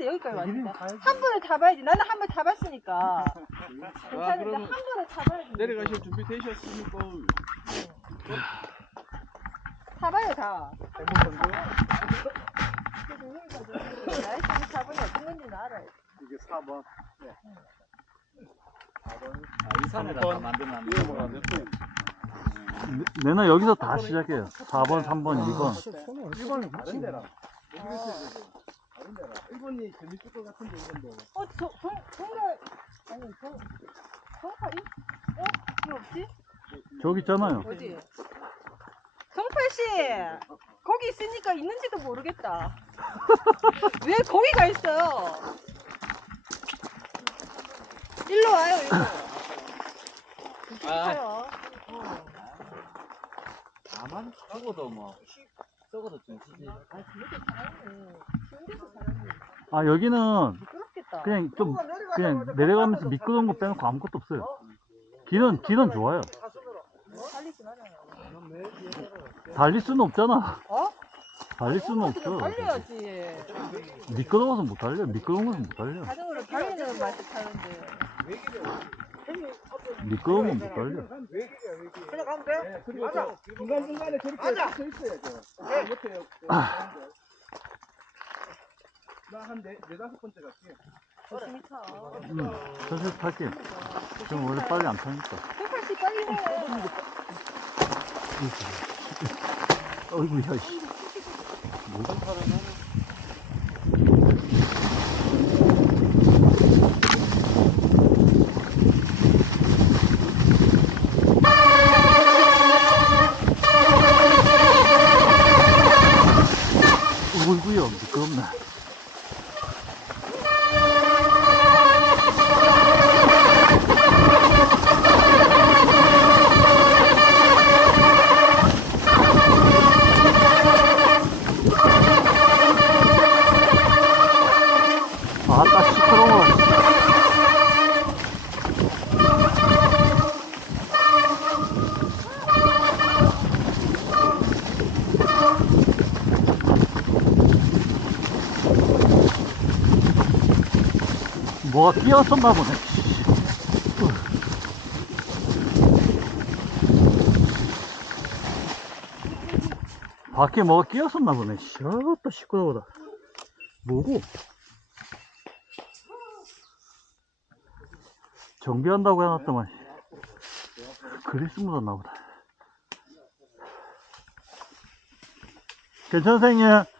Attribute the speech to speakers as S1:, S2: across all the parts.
S1: 왔는데 여기까지 왔는데
S2: 가야지.
S1: 한 번을 타봐야지. 나는 한번 타봤으니까
S2: 아,
S1: 괜찮은데
S2: 그러면
S1: 한 번을 타봐야지.
S2: 내려가실 준비 되셨으니까
S1: 타봐요 다. 여기까지 날씨 타보니 어떤 건지는 알아요.
S2: 이게 4번. 네. 4번.
S3: 아, 이 산에다 다 만들면 안
S2: 이거 뭐가
S3: 돼.
S2: 몇 번?
S4: 내나 여기서 다 시작해요. 4번, 3번, 2번.
S2: 1번은 다른 데라. 다 른 데라. 1번이 재밌을 것 같은데 1번도.
S1: 어, 저, 정, 정말, 아니, 정, 정팔이? 어? 왜 없지?
S4: 저기 있잖아요.
S1: 어디? 정팔씨! 거기 있으니까 있는지도 모르겠다. 왜 거기 가 있어요? 일로 와요, 일로.
S3: 아.
S1: 가요. 어.
S3: 다만 적어도 뭐 적어도 준치지.
S1: 아, 그렇게 잘하네.
S4: 아, 여기는. 그냥 좀, 그냥 내려가면서 미끄러운 거 빼놓고 아무것도 없어요. 길은, 길은 좋아요.
S1: 달리지 말아요.
S4: 달릴 수는 없잖아.
S1: 어?
S4: 달릴 수는 없죠.
S1: 달려야지.
S4: 미끄러워서 못 달려. 미끄러운 것은 못 달려.
S1: 자전거를 달리는 맛이 타는데.
S4: 미끄러우면 못 달려.
S2: 그냥 가면 돼? 그리고 저 중간중간에 저렇게 서 있어야죠. 옆에
S4: 아.
S2: 나한 네, 네다섯 번째 갈게.
S1: 타.
S4: 음, 천천히. 전 원래 빨리 안 타니까.
S1: 정팔씨 빨리 해.
S4: 어이구, 야, 씨. 어이구야, 미끄럽네. 아따, 시끄러워. 뭐가 끼었었나 보네. 밖에 뭐가 끼었었나 보네. 시끄럽다, 시끄러워라. 뭐고? 정비한다고 해놨더만. 그리스 묻었나 보다. 괜찮으세요?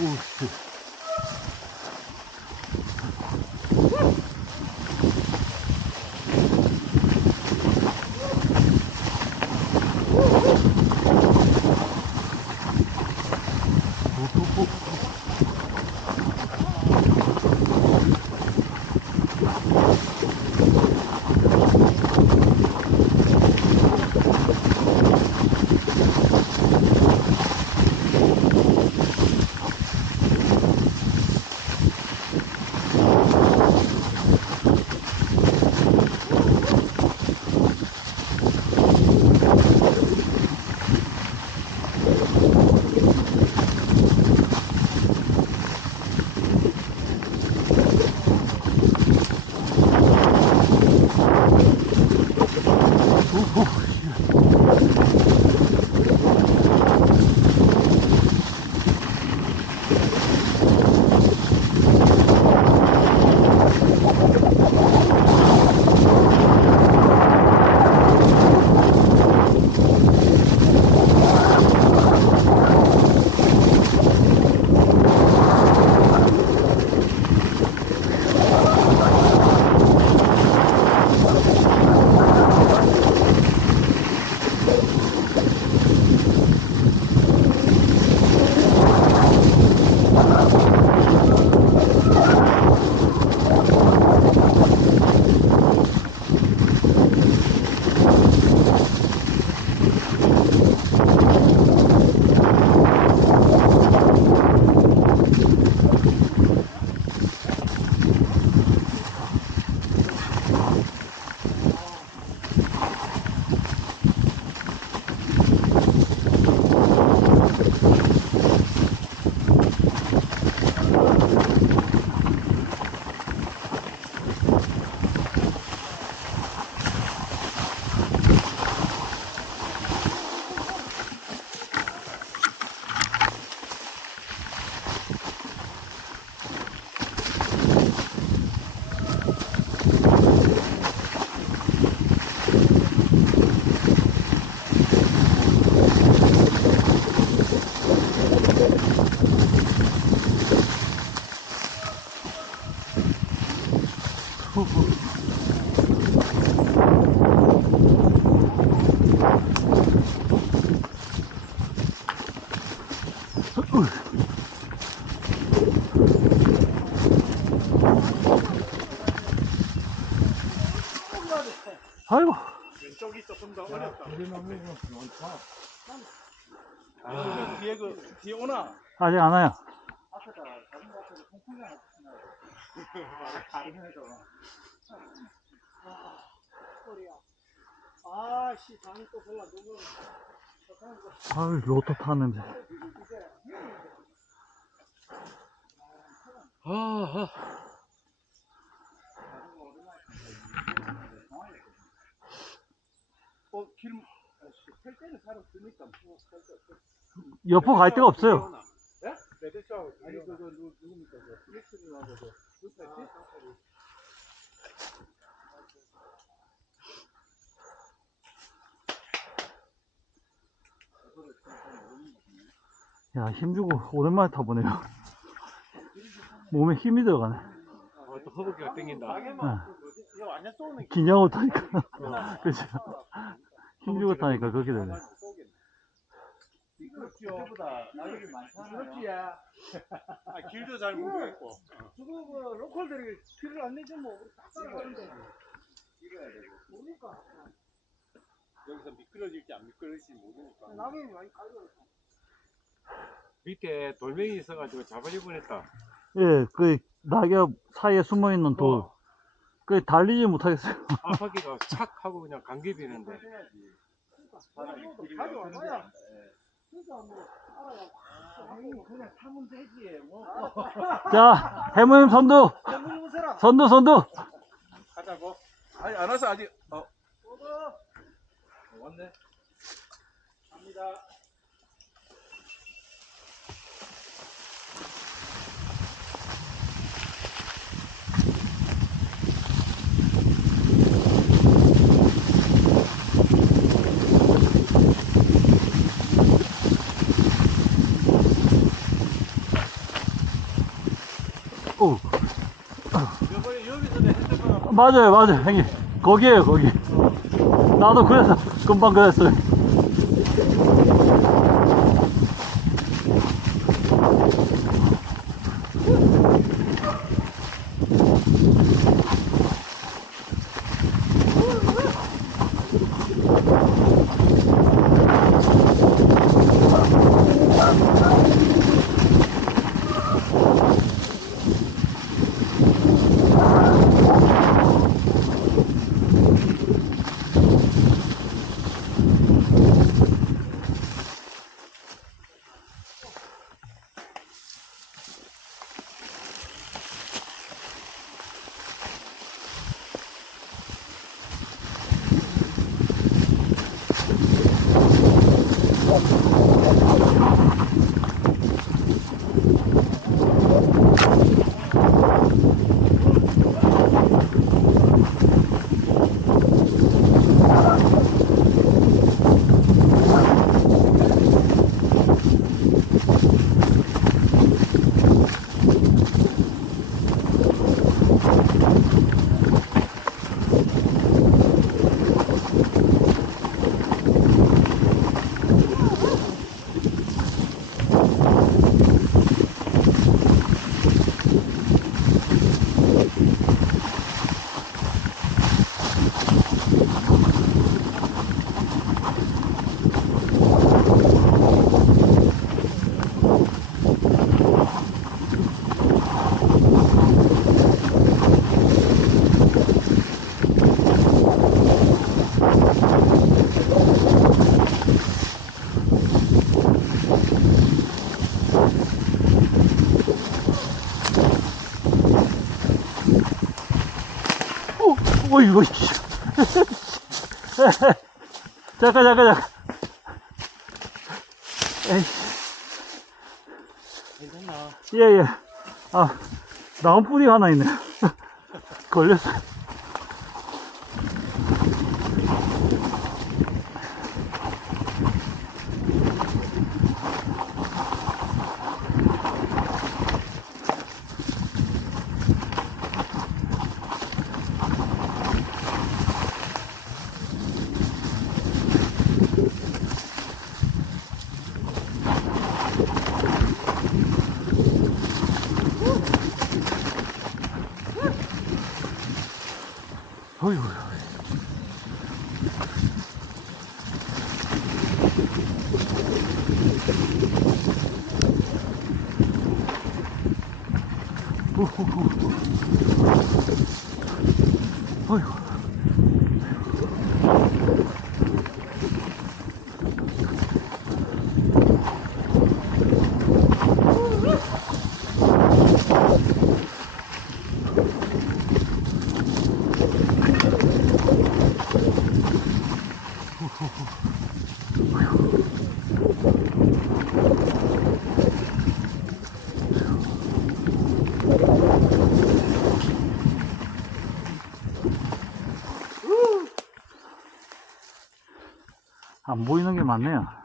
S4: 우, 아,
S5: 아,
S6: 뒤에 그 뒤에 오나?
S4: 아직 안 와요. 아유, 로또 타는 냄새.
S5: 아,
S6: 어, 길, 때는 쓰니까. 뭐,
S4: 여포 갈 데가 없어요.
S6: 예? 레드쇼. 아니, 그거 누, 누굽니까? 그, 플렉스님하고 그, 그 파이팅?
S4: 야, 힘주고 오랜만에 타보네요. 몸에 힘이 들어가네.
S5: 어, 또 허벅지가 땡긴다.
S6: 가게만, 그 뭐지? 이거 완전 쏘는
S4: 긴장하고 타니까. 그치. 힘주고 타니까 그렇게 되네.
S5: 나이를 많잖아요.
S6: 미끄럽지야. 아, 길도 잘 모르겠고.
S3: 저거 그 로컬들이 길을 안 내주면 우리 딱 따라가는데 모르니까
S6: 여기서 미끄러질지 안 미끄러질지 모르니까.
S3: 남이 많이 가요
S7: 밑에 돌멩이 있어가지고 잡아질 뻔했다.
S4: 예, 그 낙엽 사이에 숨어 있는 돌. 그 달리지 못하겠어요.
S7: 앞바퀴가 착 하고 그냥 감기비는데.
S3: 가져와봐야.
S4: 자, 해모님 선두! 선두, 선두!
S6: 하자고. 아니, 안 와서 아직, 어, 왔네. 갑니다.
S4: 오,
S6: 이번에 여기서 내 핸드폰
S4: 맞아요, 맞아요, 형님. 거기에요, 거기. 나도 그래서, 금방 그랬어요. 씨. 잠깐, 잠깐, 잠깐. 에이.
S5: 괜찮나?
S4: 예, 예. 아, 나온 뿌리 하나 있네. 걸렸어. 우후 후. 어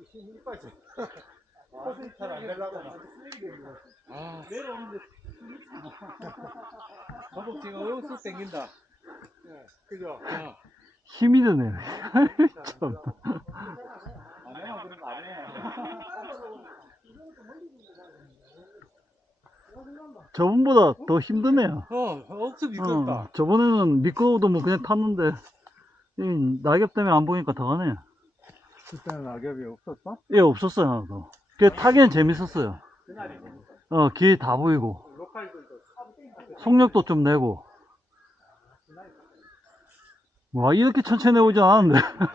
S2: 힘이 빠져. 코스이 잘안 되려고.
S3: 아, 내려오는데 허벅지가 어디서 땡긴다.
S2: 그죠?
S3: 야,
S4: 힘이 드네요. 참.
S3: 안 해요, 그런 거안 해요.
S4: 저번보다 더 힘드네요.
S3: 어, 억수
S4: 어,
S3: 미끄럽다.
S4: 저번에는 미끄러워도 뭐 그냥 탔는데, 이 낙엽 때문에 안 보니까 더 가네요.
S2: 그때는 낙엽이 없었어?
S4: 예, 없었어요, 하나도. 그 타기는 재밌었어요. 어, 길 다 보이고. 속력도 좀 내고. 와, 이렇게 천천히 내오지 않았는데.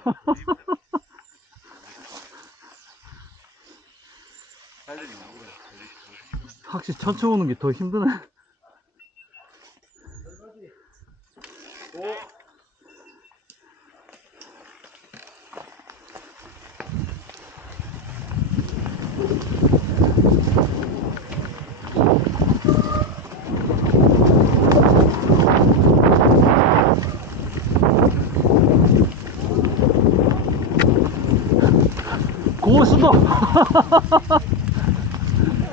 S4: 확실히 천천히 오는 게 더 힘드네. 고수도!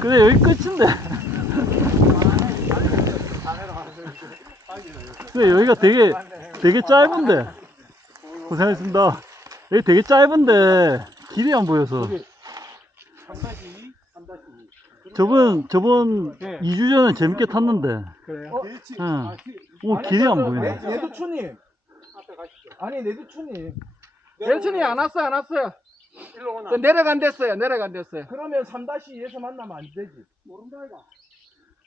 S4: 그래, 여기 끝인데. 그래, 여기가 되게, 되게 짧은데. 고생하셨습니다. 여기 되게 짧은데, 길이 안 보여서.
S2: 3-2, 3-2.
S4: 저번, 저번
S2: 네.
S4: 2주 전에 재밌게 탔는데,
S2: 그래요?
S4: 응. 오늘 길이 안 보이네.
S2: 내두추님. 아니, 내두추님.
S8: nel슨이 안 왔어요, 안 왔어요.
S2: 일로 오나.
S8: 그 내려간댔어요, 내려간댔어요.
S2: 그러면 3-2에서 만나면 안 되지. 모른다, 이가.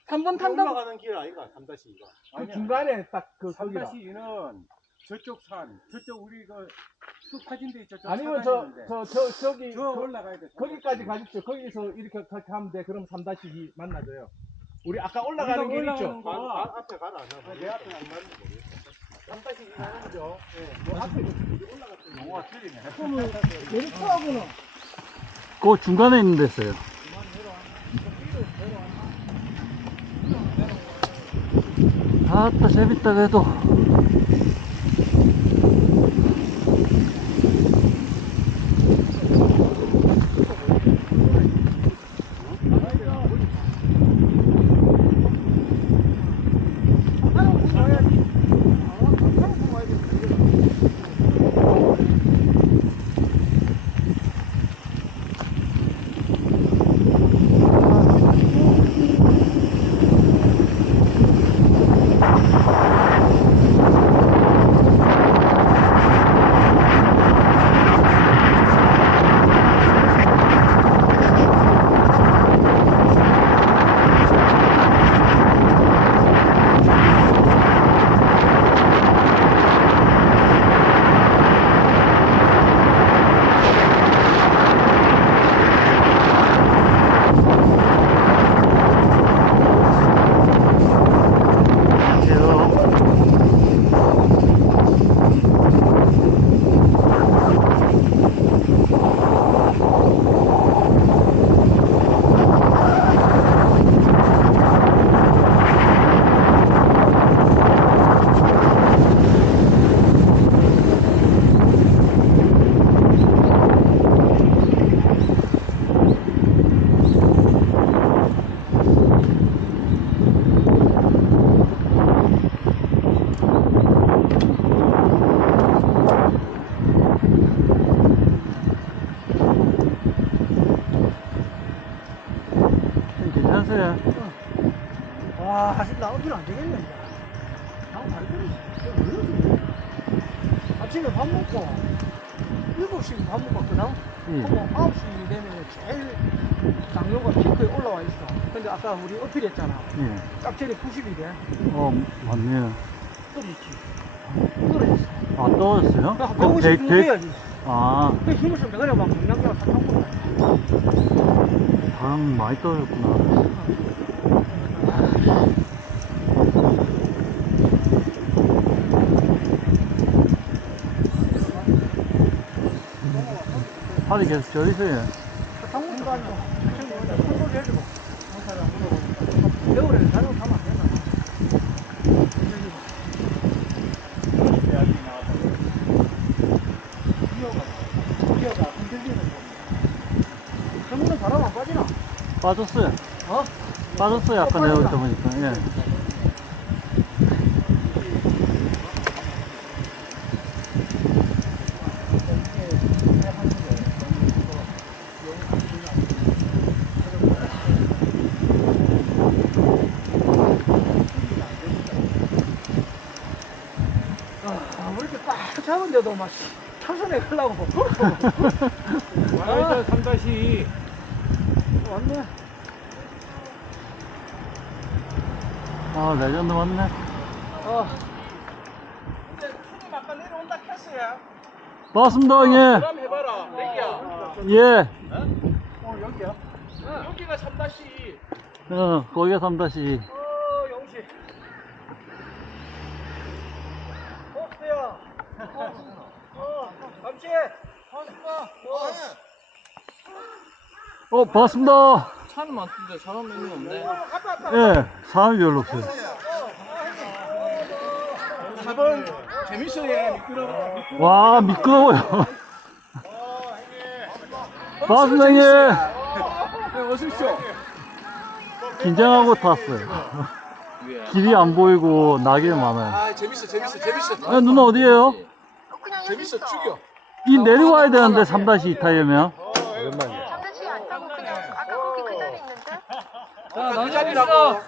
S8: 3분 탄다고.
S6: 올라가는 길 아닌가? 3-2가.
S2: 그 중간에 딱그 거기라.
S7: 3-2는 저쪽 산, 저쪽 우리 그숲 파진 데 있죠. 저
S2: 아니면 저,
S7: 있는데.
S2: 저, 저, 저기,
S7: 저
S2: 그-
S7: 올라가야 돼.
S2: 거기까지 가십시오. 거기서 이렇게 그렇게 하면 돼. 그럼 3-2 만나줘요. 우리 아까 올라가는 길 있죠?
S7: 올라가는 거.
S6: 아, 아, 앞에 안 하나? 내 앞에 안 맞는 거 모르겠어.
S2: 3-2 가는 거죠. 앞에
S7: 용어가 틀리네.
S2: 내리쳐하고는
S4: 그 중간에 있는 데있어요 아따, 재밌다, 그래도. 안녕하세요. 와, 사실 나오긴 안 되겠네. 나오 안 되겠네.
S8: 아침에 밥 먹고, 7시 밥 먹었거든?
S4: 응.
S8: 그럼 뭐 9시 되면 제일 당뇨가 피크에 올라와 있어. 근데 아까 우리 어필했잖아.
S4: 예.
S8: 깍제리 90이래.
S4: 어, 맞네요.
S8: 떨어지지. 떨어졌어.
S4: 아, 떨어졌어요?
S8: 나
S4: 그럼
S8: 150
S4: 대- 대-
S8: 돼야지.
S4: 아,
S8: 근데 힘을 쓰면 그냥 막 강남역 다 타고 가야 돼.
S4: 당 많이 떨어졌구나. 팔이 계속.
S8: 겨울에 안 되나. 바람 안 빠지나?
S4: 빠졌어요.
S8: 어?
S4: 빠졌어요. 아까
S8: 어,
S4: 내가
S8: 빠졌나?
S4: 그때 보니까. 예.
S8: 잡은데도 막 차선에 가려고.
S7: 와이드 3-2
S8: 왔네.
S4: 아, 레전드 맞네.
S8: 어. 근데 손님 아까 내려온다 했어요.
S4: 반갑습니다, 예.
S8: 그럼 해봐라. 내기야.
S4: 예.
S8: 어, 여기야? 여기가 3-2.
S4: 어, 거기가 3다시.
S8: 어, 영시. 복수야. 어, 감시. 반갑습니다.
S4: 어, 반갑습니다.
S3: 차는 많던데 사람 있는 없네.
S8: 어.
S4: 예, 사람이 별로 없어요.
S8: 4번 재밌어요. 미끄러워.
S4: 와, 미끄러워요. 반갑습니다, 형님.
S8: 네, 어서 오십시오.
S4: 긴장하고 탔어요. 길이 안 보이고 낙이 많아요.
S8: 아, 재밌어, 재밌어, 재밌어.
S4: 아, 누나 어디에요?
S8: 재밌어, 죽여.
S4: 이 내려와야 되는데 3-2 타려면.
S6: 오랜만이야.
S9: 잠시 안 타고 그냥 아까 거기 그 자리 있는데
S3: 자,
S8: 그 자리라고.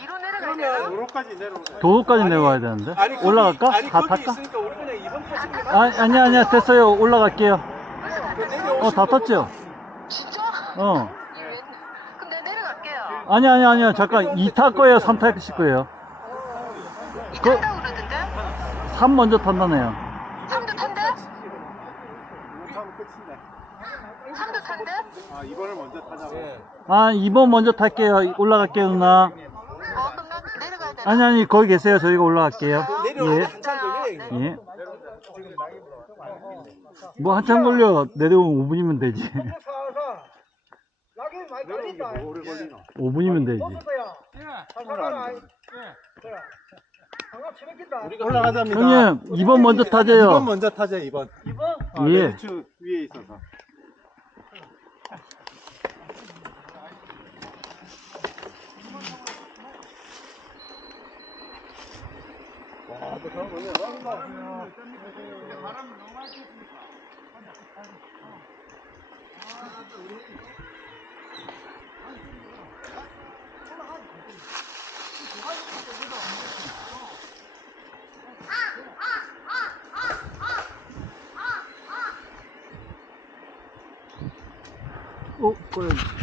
S9: 위로 내려가야 되나?
S6: 도로까지 내려오자.
S4: 도로까지 내려와야 되는데.
S8: 아니, 거기-
S4: 올라갈까?
S8: 아니,
S4: 다
S8: 거기
S4: 탈까?
S8: 있으니까 우리 그냥 2번 타시는 게
S4: 아, 아니야, 아니야. 됐어요. 올라갈게요.
S9: 벌써
S8: 다그
S9: 탔어?
S8: 내려오시는
S4: 어, 다
S8: 거고.
S4: 탔죠?
S9: 진짜?
S4: 어.
S9: 웬- 그럼 내가 내려갈게요
S4: 아니야, 아니야, 아니야. 잠깐. 2탈 거예요? 3 탈실 거예요?
S9: 이
S4: 그-
S9: 탄다고 그러던데?
S4: 3 먼저 탄다네요.
S9: 3도 탄대?
S6: 하면 끝인데.
S9: 3도 탄대?
S6: 아, 이번을 먼저 타자고.
S4: 아, 2번 먼저 탈게요. 올라갈게요, 누나.
S9: 어 그럼 나 내려가야 되나?
S4: 아니, 아니. 거기 계세요. 저희가 올라갈게요.
S8: 내려오는데
S4: 예.
S8: 한참 걸려.
S4: 예. 뭐 한참 걸려. 내려오면 5분이면 되지.
S8: 살살. 낙이 많이
S6: 걸리나?
S4: 5분이면 되지.
S8: 가라. 예. 그래. 장갑 치맥힌다.
S6: 올라가자입니다.
S4: 형님, 2번 먼저 타세요.
S6: 2번 먼저 타자, 2번.
S8: 2번?
S6: 아,
S4: 예.
S6: 레드추 위에 있어서.
S4: 어, 꺼야지.